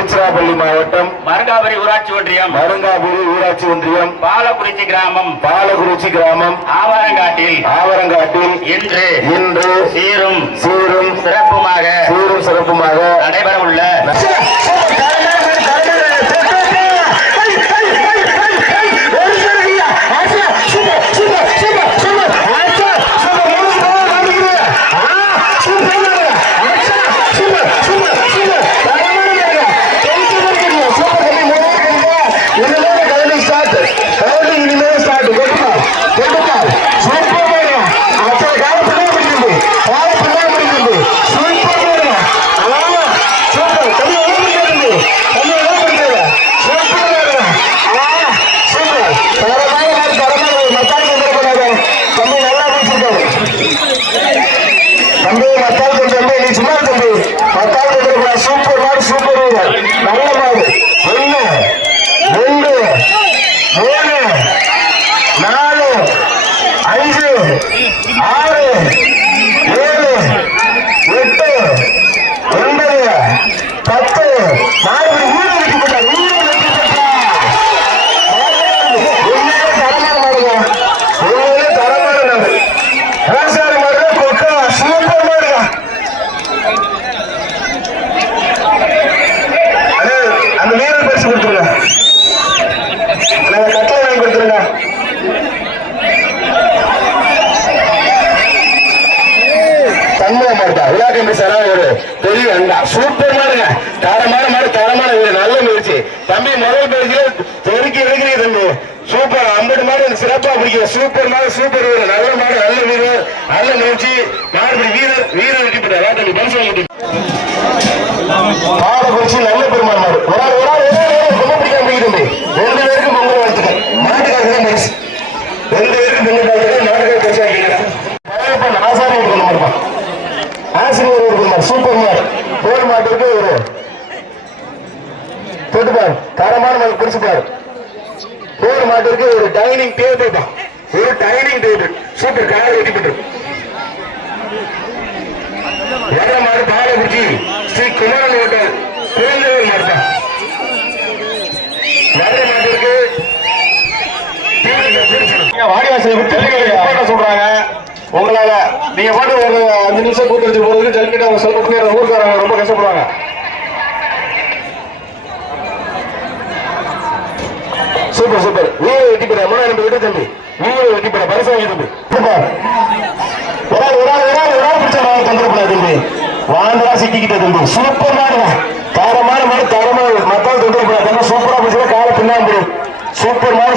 திருச்சிராப்பள்ளி மாவட்டம் மருங்காபுரி ஊராட்சி ஒன்றியம் பாலக்குறிச்சி கிராமம் ஆவரங்காட்டில் இன்று சீரும் சிறப்புமாக நடைபெற உள்ள சூப்பர் மாடுங்க, தரமான நல்ல முயற்சி தம்பி. முதல் பேஜில தெருக்கி எடுக்கிறீங்க தம்பி, சூப்பர். 50 மாடு சிறப்பா பிடிக்கிற சூப்பர் மாடு, சூப்பர் வீரர், நல்ல மாடு, நல்ல வீரர், நல்ல முயற்சி. மாடுபடி வீரர் வெட்டி போட்டார் தம்பி. பரிசு வாங்கிட்டு பாலக்குறிச்சி நல்ல பெருமாள் மாடு. ஒரு ஆள் ரொம்ப பிடிக்காம பிடிக்கும் தம்பி. 2 பேருக்கும் பொங்கல் வாழ்த்துக்கள். மாட்டுக்காக தான் பரிசு. 2 பேருக்கும் பொங்கல் வாழ்த்துக்கள். மாட்டுக்காக பரிசு வாங்கிக்கிறேன். ஆசாரி மாடுப்பா, ஆசிரியர் சூப்பர் மாடு. போர் மாட்டுக்கு ஒரு தொட்டுப்பாரு, தரமான மாடு பிடிச்சுப்பாரு. போர் மாட்டிற்கு ஒரு டைனிங் டேபிள் தான், ஒரு டைனிங் டேபிள் சூப்பர். காலை வெட்டி போட்டு வர மாடு பாலக்குறிச்சி ஸ்ரீ குமாரன் ஹோட்டல் குழந்தைகள் மாடுதான். வர மாட்டிற்கு வாடிவாசலை விட்டு சொல்றாங்க. உங்களால நீங்க பாட்டு ஒரு 5 நிமிஷம் கூட்டு வச்சு போறதுக்கு ஜல்கிட்ட அவங்க சொல்ல ஊருக்காரங்க ரொம்ப கஷ்டப்படுவாங்க. சூப்பர். வீர வெட்டி போற 3000 விட்டு தம்பி. வீர வெட்டி போற பரிசு வாங்கி தம்பி. ஒரு ஆள் பிடிச்சா தந்துடக்கூடாது தம்பி. வாண்டா சிக்கிக்கிட்ட தம்பி. சூப்பர் மாடு, தரமான மாடு, மக்கள் தந்துடக்கூடாது. சூப்பரா பிடிச்சா காலை பின்னாடி. சூப்பர் மாடு.